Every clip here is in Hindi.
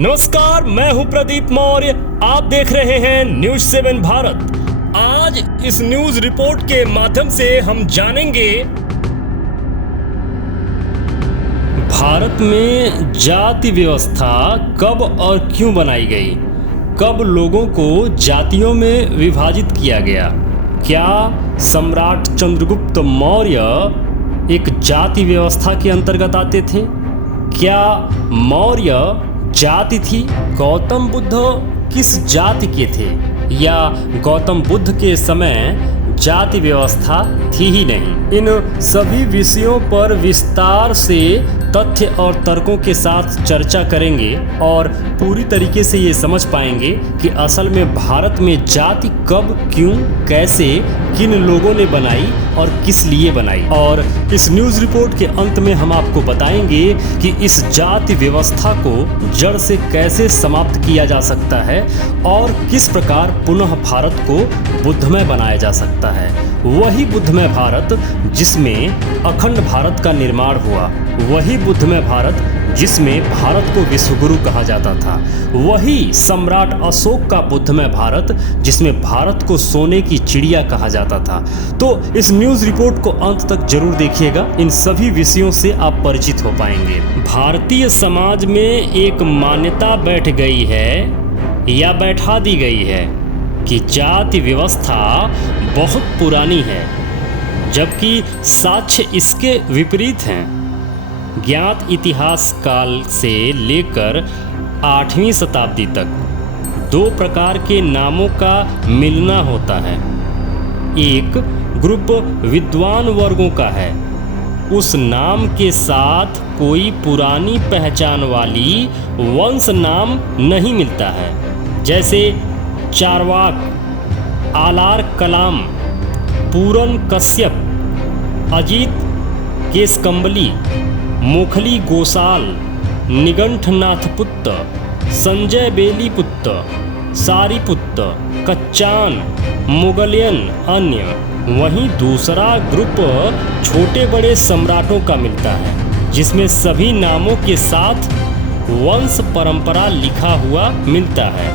नमस्कार, मैं हूं प्रदीप मौर्य। आप देख रहे हैं न्यूज 7 भारत। आज इस न्यूज रिपोर्ट के माध्यम से हम जानेंगे भारत में जाति व्यवस्था कब और क्यों बनाई गई, कब लोगों को जातियों में विभाजित किया गया, क्या सम्राट चंद्रगुप्त मौर्य एक जाति व्यवस्था के अंतर्गत आते थे, क्या मौर्य जाति थी, गौतम बुद्ध किस जाति के थे, या गौतम बुद्ध के समय जाति व्यवस्था थी ही नहीं। इन सभी विषयों पर विस्तार से तथ्य और तर्कों के साथ चर्चा करेंगे और पूरी तरीके से ये समझ पाएंगे कि असल में भारत में जाति कब, क्यों, कैसे, किन लोगों ने बनाई और किस लिए बनाई। और इस न्यूज़ रिपोर्ट के अंत में हम आपको बताएंगे कि इस जाति व्यवस्था को जड़ से कैसे समाप्त किया जा सकता है और किस प्रकार पुनः भारत को बुद्धमय बनाया जा सकता है। वही बुद्धमय भारत जिसमें अखंड भारत का निर्माण हुआ, वही बुद्धमय भारत जिसमें भारत को विश्वगुरु कहा जाता था, वही सम्राट अशोक का बुद्धमय भारत जिसमें भारत को सोने की चिड़िया कहा जाता था। तो इस न्यूज़ रिपोर्ट को अंत तक जरूर देखिएगा, इन सभी विषयों से आप परिचित हो पाएंगे। भारतीय समाज में एक मान्यता बैठ गई है या बैठा दी गई है कि जाति व्यवस्था बहुत पुरानी है, जबकि साक्ष्य इसके विपरीत हैं। ज्ञात इतिहास काल से लेकर 8वीं शताब्दी तक दो प्रकार के नामों का मिलना होता है। एक ग्रुप विद्वान वर्गों का है, उस नाम के साथ कोई पुरानी पहचान वाली वंश नाम नहीं मिलता है, जैसे चारवाक, आलार कलाम, पूरन कश्यप, अजीत केशकंबली, मोखली गोसाल, निगंठनाथपुत्त, संजय बेलीपुत्त, सारीपुत्त, कच्चान, मुगलियन अन्य। वहीं दूसरा ग्रुप छोटे बड़े सम्राटों का मिलता है, जिसमें सभी नामों के साथ वंश परंपरा लिखा हुआ मिलता है,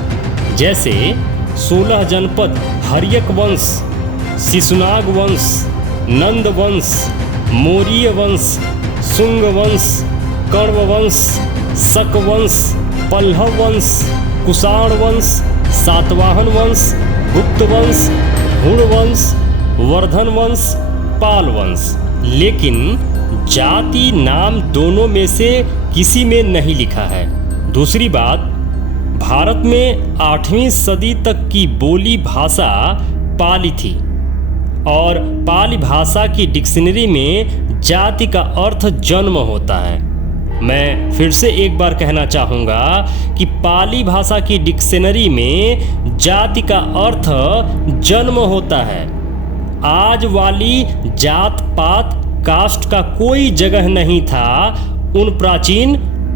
जैसे 16 जनपद हर्यक वंश, शिशुनाग वंश, नंद वंश, मौर्य वंश, शुंग वंश, कण्व वंश, शक वंश, पल्लव वंश, कुषाण वंश, सातवाहन वंश, गुप्त वंश, हुण वंश, वर्धन वंश, पाल वंश। लेकिन जाति नाम दोनों में से किसी में नहीं लिखा है। दूसरी बात, भारत में 8वीं सदी तक की बोली भाषा पाली थी और पाली भाषा की डिक्शनरी में जाति का अर्थ जन्म होता है। मैं फिर से एक बार कहना चाहूँगा कि पाली भाषा की डिक्शनरी में जाति का अर्थ जन्म होता है। आज वाली जात पात कास्ट का कोई जगह नहीं था उन प्राचीन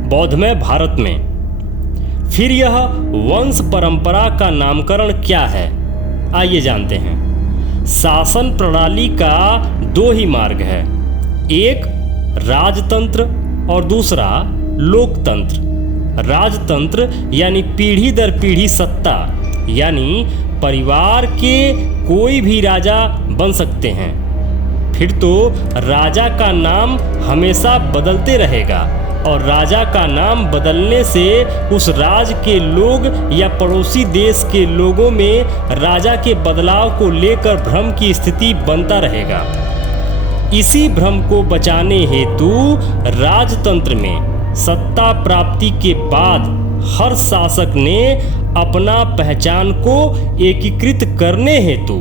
बौद्धमय भारत में। फिर यह वंश परंपरा का नामकरण क्या है, आइए जानते हैं। शासन प्रणाली का दो ही मार्ग है, एक राजतंत्र और दूसरा लोकतंत्र। राजतंत्र यानी पीढ़ी दर पीढ़ी सत्ता, यानी परिवार के कोई भी राजा बन सकते हैं। फिर तो राजा का नाम हमेशा बदलते रहेगा और राजा का नाम बदलने से उस राज के लोग या पड़ोसी देश के लोगों में राजा के बदलाव को लेकर भ्रम की स्थिति बनता रहेगा। इसी भ्रम को बचाने हेतु राजतंत्र में सत्ता प्राप्ति के बाद हर शासक ने अपना पहचान को एकीकृत करने हेतु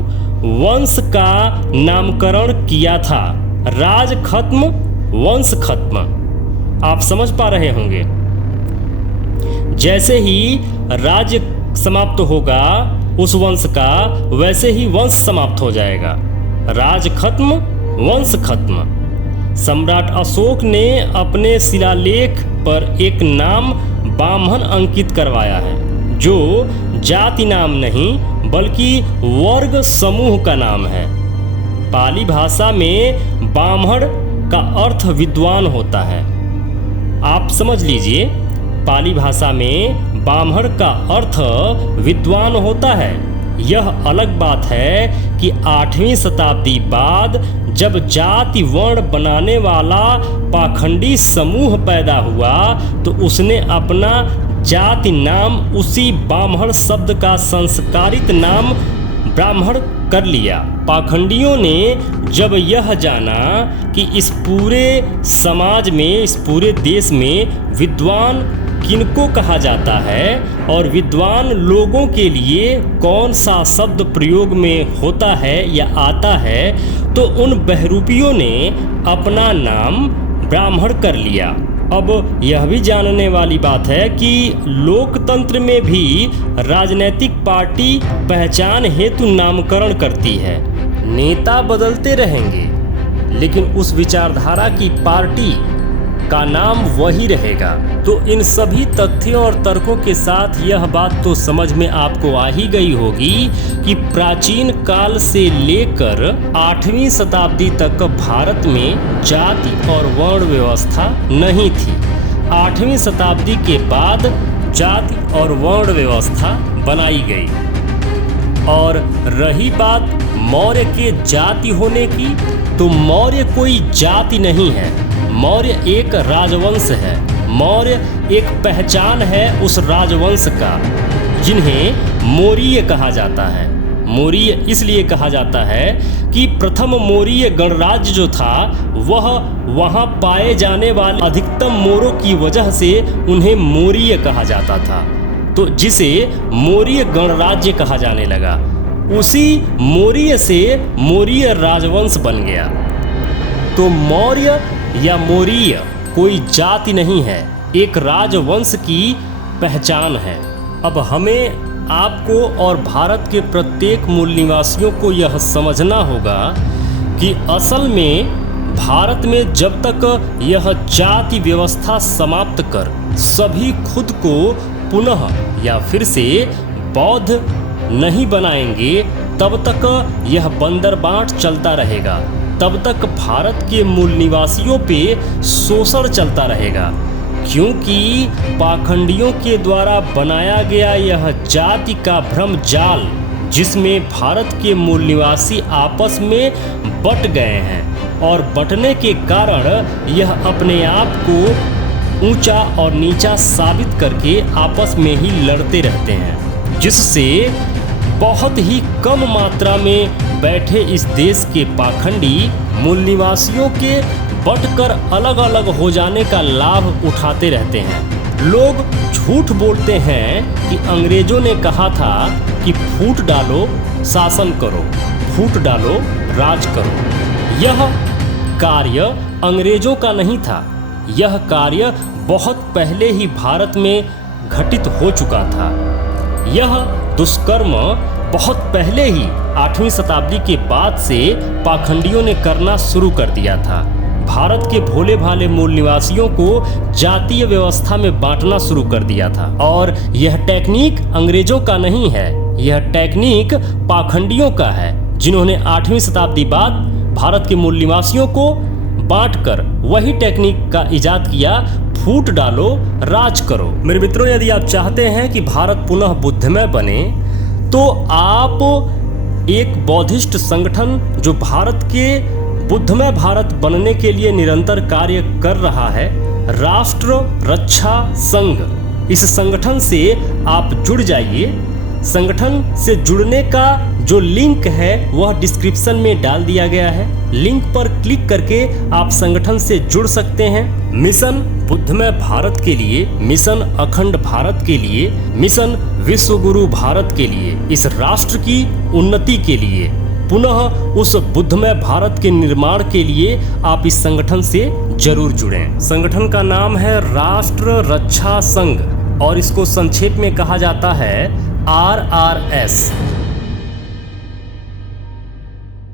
वंश का नामकरण किया था। राज खत्म, वंश खत्म। आप समझ पा रहे होंगे। जैसे ही राज्य समाप्त होगा उस वंश का, वैसे ही वंश समाप्त हो जाएगा। राज खत्म, वंश खत्म। सम्राट अशोक ने अपने शिलालेख पर एक नाम ब्राह्मण अंकित करवाया है, जो जाति नाम नहीं बल्कि वर्ग समूह का नाम है। पाली भाषा में ब्राह्मण का अर्थ विद्वान होता है। आप समझ लीजिए, पाली भाषा में बाम्हण का अर्थ विद्वान होता है। यह अलग बात है कि 8वीं शताब्दी बाद जब जाति वर्ण बनाने वाला पाखंडी समूह पैदा हुआ तो उसने अपना जाति नाम उसी बाम्हण शब्द का संस्कारित नाम ब्राह्मण कर लिया। पाखंडियों ने जब यह जाना कि इस पूरे समाज में, इस पूरे देश में विद्वान किनको कहा जाता है और विद्वान लोगों के लिए कौन सा शब्द प्रयोग में होता है या आता है, तो उन बहरूपियों ने अपना नाम ब्राह्मण कर लिया। अब यह भी जानने वाली बात है कि लोकतंत्र में भी राजनीतिक पार्टी पहचान हेतु नामकरण करती है। नेता बदलते रहेंगे लेकिन उस विचारधारा की पार्टी का नाम वही रहेगा। तो इन सभी तथ्यों और तर्कों के साथ यह बात तो समझ में आपको आ ही गई होगी कि प्राचीन काल से लेकर 8वीं शताब्दी तक भारत में जाति और वर्ण व्यवस्था नहीं थी। 8वीं शताब्दी के बाद जाति और वर्ण व्यवस्था बनाई गई। और रही बात मौर्य के जाति होने की, तो मौर्य कोई जाति नहीं है, मौर्य एक राजवंश है। मौर्य एक पहचान है उस राजवंश का, जिन्हें मौर्य कहा जाता है। मौर्य इसलिए कहा जाता है कि प्रथम मौर्य गणराज्य जो था वह वहाँ पाए जाने वाले अधिकतम मोरों की वजह से उन्हें मौर्य कहा जाता था, तो जिसे मौर्य गणराज्य कहा जाने लगा। उसी मौर्य से मौर्य राजवंश बन गया। तो मौर्य या मौर्य कोई जाति नहीं है, एक राजवंश की पहचान है। अब हमें, आपको और भारत के प्रत्येक मूल निवासियों को यह समझना होगा कि असल में भारत में जब तक यह जाति व्यवस्था समाप्त कर सभी खुद को पुनः या फिर से बौद्ध नहीं बनाएंगे, तब तक यह बंदरबाट चलता रहेगा, तब तक भारत के मूल निवासियों पे शोषण चलता रहेगा। क्योंकि पाखंडियों के द्वारा बनाया गया यह जाति का भ्रम जाल, जिसमें भारत के मूल निवासी आपस में बट गए हैं और बटने के कारण यह अपने आप को ऊंचा और नीचा साबित करके आपस में ही लड़ते रहते हैं, जिससे बहुत ही कम मात्रा में बैठे इस देश के पाखंडी मूल निवासियों के बटकर अलग अलग हो जाने का लाभ उठाते रहते हैं। लोग झूठ बोलते हैं कि अंग्रेजों ने कहा था कि फूट डालो शासन करो, फूट डालो राज करो। यह कार्य अंग्रेजों का नहीं था, यह कार्य बहुत पहले ही भारत में घटित हो चुका था। यह दुष्कर्म बहुत पहले ही 8वीं शताब्दी के बाद से पाखंडियों ने करना शुरू कर दिया था। भारत के भोले भाले मूल निवासियों को जातीय व्यवस्था में बांटना शुरू कर दिया था। और यह टेक्निक अंग्रेजों का नहीं है, यह टेक्निक पाखंडियों का है, जिन्होंने 8वीं शताब्दी बाद भारत के मूल निवासियों को बांटकर वही टेक्निक का इजाद किया, फूट डालो राज करो। मेरे मित्रों, यदि आप चाहते हैं कि भारत पुनः बुद्धमय बने, तो आप एक बौद्धिस्ट संगठन जो भारत के बुद्धमय भारत बनने के लिए निरंतर कार्य कर रहा है, राष्ट्र रक्षा संघ, इस संगठन से आप जुड़ जाइए। संगठन से जुड़ने का जो लिंक है वह डिस्क्रिप्शन में डाल दिया गया है। लिंक पर क्लिक करके आप संगठन से जुड़ सकते हैं। मिशन बुद्धमय भारत के लिए, मिशन अखंड भारत के लिए, मिशन विश्व गुरु भारत के लिए, इस राष्ट्र की उन्नति के लिए, पुनः उस बुद्धमय भारत के निर्माण के लिए आप इस संगठन से जरूर जुड़ें। संगठन का नाम है राष्ट्र रक्षा संघ और इसको संक्षेप में कहा जाता है RRS।